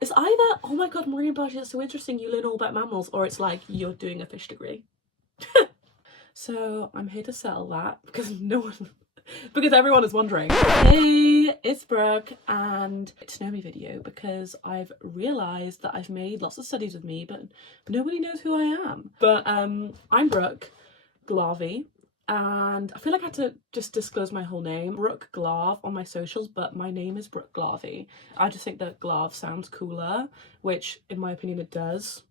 It's either, oh my god, marine biology, that's so interesting, you learn all about mammals, or it's like, you're doing a fish degree. So I'm here to sell that because because everyone is wondering. Hey, it's Brooke, and it's a know me video because I've realised that I've made lots of studies with me, but nobody knows who I am. But I'm Brooke Glavy, and I feel like I had to just disclose my whole name. Brooke Glav on my socials, but my name is Brooke Glavy. I just think that Glav sounds cooler, which in my opinion it does.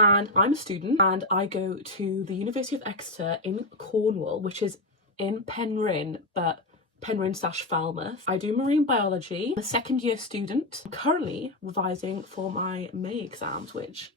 And I'm a student and I go to the University of Exeter in Cornwall, which is in Penryn, but Penryn/Falmouth. I do marine biology. I'm a second year student. I'm currently revising for my May exams, which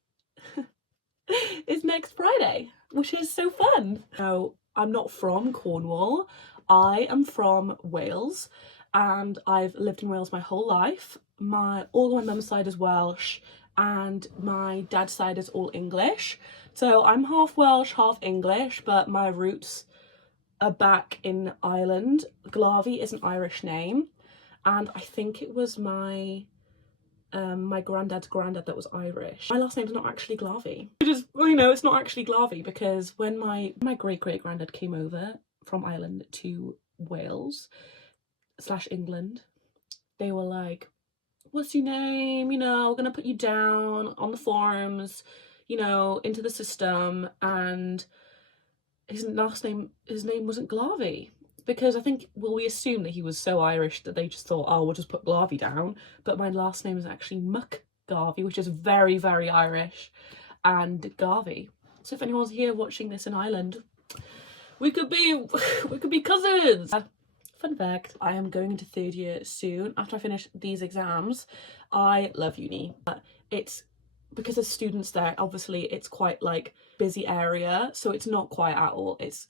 is next Friday, which is so fun. Now, I'm not from Cornwall. I am from Wales and I've lived in Wales my whole life. All of my mum's side is Welsh and my dad's side is all English. So I'm half Welsh, half English, but my roots are back in Ireland. Glavy is an Irish name, and I think it was my granddad's granddad that was Irish. My last name's not actually Glavy. Well, you know, it's not actually Glavy because when my great-great-granddad came over from Ireland to Wales / England, they were like, what's your name? You know, we're gonna put you down on the forms, you know, into the system. And his name wasn't Glavy, because I think, well, we assumed that he was so Irish that they just thought, oh, we'll just put Glavy down. But my last name is actually McGarvey, which is very, very Irish, and Garvey. So if anyone's here watching this in Ireland, we could be cousins. Fun fact, I am going into third year soon. After I finish these exams, I love uni. It's because as students there, obviously it's quite like busy area, so it's not quiet at all. There's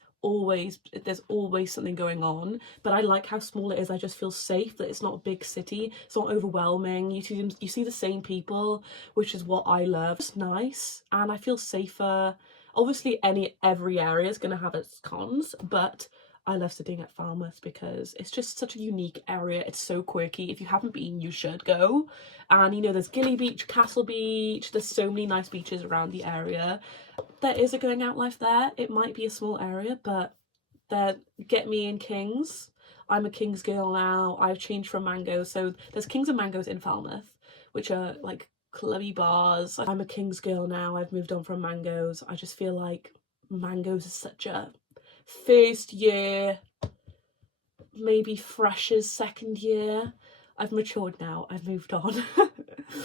always something going on, but I like how small it is. I just feel safe that it's not a big city. It's not overwhelming. You see the same people, which is what I love. It's nice and I feel safer. Obviously every area is going to have its cons, but I love studying at Falmouth because it's just such a unique area. It's so quirky. If you haven't been, you should go. And you know, there's Gilly Beach, Castle Beach, there's so many nice beaches around the area. There is a going out life there. It might be a small area, but get me in Kings. I'm a Kings girl now. I've changed from Mangoes. So there's Kings and Mangoes in Falmouth, which are like clubby bars. I'm a Kings girl now. I've moved on from Mangoes. I just feel like Mangoes is such a first year, maybe freshers second year. I've matured now, I've moved on.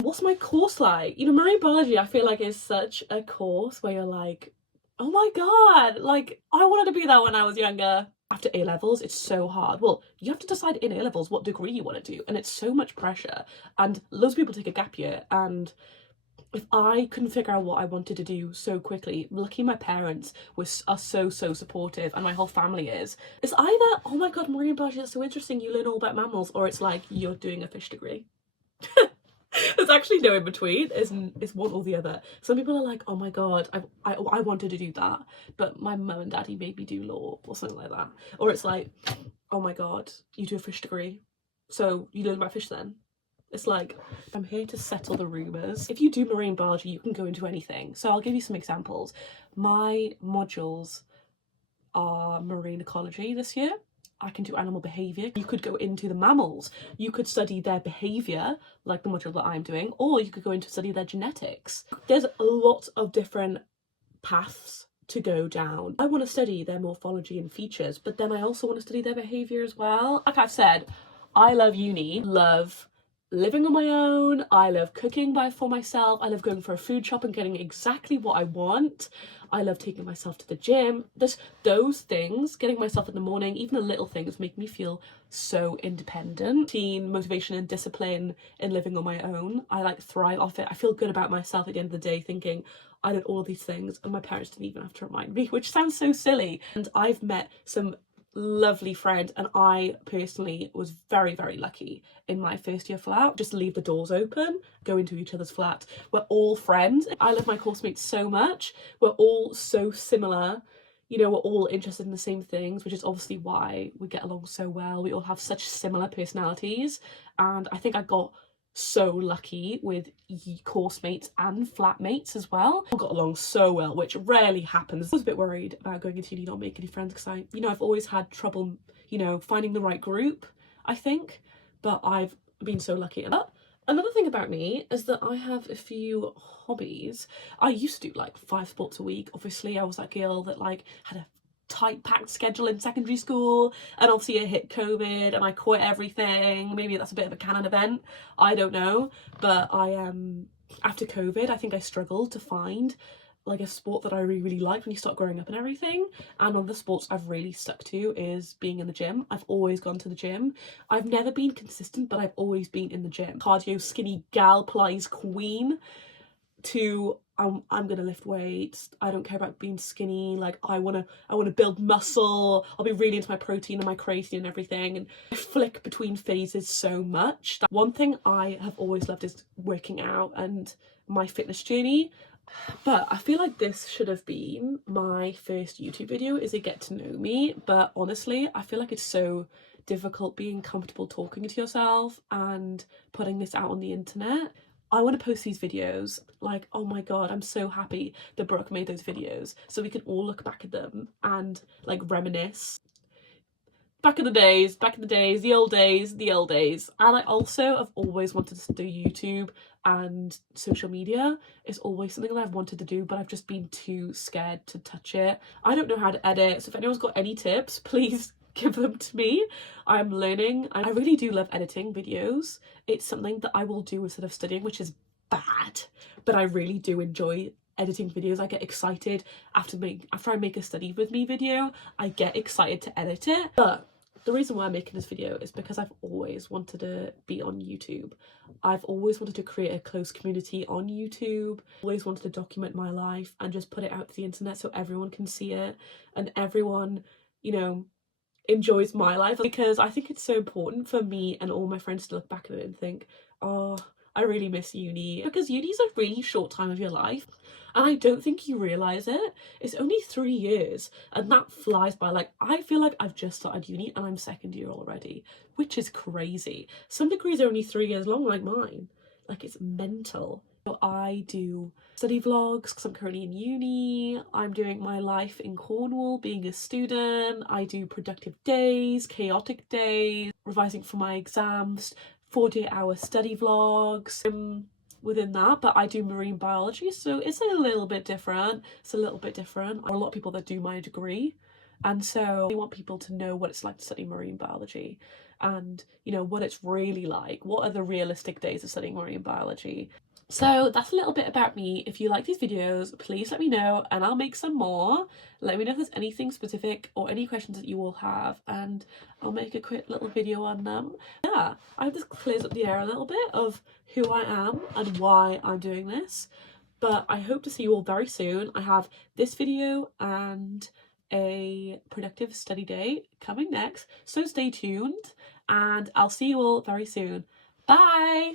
What's my course like? You know, marine biology I feel like is such a course where you're like, oh my god, like I wanted to be that when I was younger. After A-levels, it's so hard. Well, you have to decide in A-levels what degree you want to do, and it's so much pressure, and loads of people take a gap year, and if I couldn't figure out what I wanted to do so quickly, lucky my parents are so supportive, and my whole family is. It's either, oh my god, marine biology, that's so interesting, you learn all about mammals, or it's like, you're doing a fish degree. There's actually no in between. It's one or the other. Some people are like, oh my god, I wanted to do that, but my mum and daddy made me do law or something like that. Or it's like, oh my god, you do a fish degree, so you learn about fish then. It's like, I'm here to settle the rumours. If you do marine biology, you can go into anything. So I'll give you some examples. My modules are marine ecology this year. I can do animal behaviour. You could go into the mammals. You could study their behaviour, like the module that I'm doing, or you could go into study their genetics. There's a lot of different paths to go down. I want to study their morphology and features, but then I also want to study their behaviour as well. Like I've said, I love uni, love living on my own, I love cooking for myself, I love going for a food shop and getting exactly what I want, I love taking myself to the gym. Those things, getting myself in the morning, even the little things make me feel so independent. Teen motivation and discipline in living on my own, I like thrive off it. I feel good about myself at the end of the day thinking I did all of these things and my parents didn't even have to remind me, which sounds so silly. And I've met some lovely friend, and I personally was very lucky in my first year flat. Just leave the doors open, go into each other's flat. We're all friends. I love my course mates so much. We're all so similar, you know, we're all interested in the same things, which is obviously why we get along so well. We all have such similar personalities, and I think I got so lucky with course mates and flatmates as well. I got along so well, which rarely happens. I was a bit worried about going into uni not making any friends because I've always had trouble, finding the right group, I think, but I've been so lucky. But another thing about me is that I have a few hobbies. I used to do like 5 sports a week. Obviously, I was that girl that like had a tight packed schedule in secondary school, and obviously it hit COVID and I quit everything. Maybe that's a bit of a canon event, I don't know, but after COVID I think I struggled to find like a sport that I really liked when you start growing up and everything. And one of the sports I've really stuck to is being in the gym. I've always gone to the gym. I've never been consistent, but I've always been in the gym. Cardio skinny gal Pilates queen to I'm gonna lift weights. I don't care about being skinny. Like I wanna build muscle. I'll be really into my protein and my creatine and everything. And I flick between phases so much. One thing I have always loved is working out and my fitness journey. But I feel like this should have been my first YouTube video, is a get to know me. But honestly, I feel like it's so difficult being comfortable talking to yourself and putting this out on the internet. I want to post these videos like, oh my god, I'm so happy that Brooke made those videos so we can all look back at them and like reminisce. Back in the days, the old days. And I also have always wanted to do YouTube, and social media is always something that I've wanted to do, but I've just been too scared to touch it. I don't know how to edit, so if anyone's got any tips, please give them to me. I'm learning. I really do love editing videos. It's something that I will do instead of studying, which is bad, but I really do enjoy editing videos. I get excited after I make a study with me video. I get excited to edit it. But the reason why I'm making this video is because I've always wanted to be on YouTube. I've always wanted to create a close community on YouTube. Always wanted to document my life and just put it out to the internet so everyone can see it and everyone, enjoys my life, because I think it's so important for me and all my friends to look back at it and think, oh, I really miss uni, because uni's a really short time of your life and I don't think you realise it. It's only 3 years and that flies by. Like, I feel like I've just started uni and I'm second year already, which is crazy. Some degrees are only 3 years long, like mine. Like, it's mental. I do study vlogs because I'm currently in uni. I'm doing my life in Cornwall being a student. I do productive days, chaotic days, revising for my exams, 48-hour study vlogs. Within that, but I do marine biology, so it's a little bit different. There are a lot of people that do my degree, and so I want people to know what it's like to study marine biology and what it's really like. What are the realistic days of studying marine biology? So that's a little bit about me. If you like these videos, please let me know and I'll make some more. Let me know if there's anything specific or any questions that you all have and I'll make a quick little video on them. Yeah, I've just cleared up the air a little bit of who I am and why I'm doing this. But I hope to see you all very soon. I have this video and a productive study day coming next, so stay tuned and I'll see you all very soon. Bye!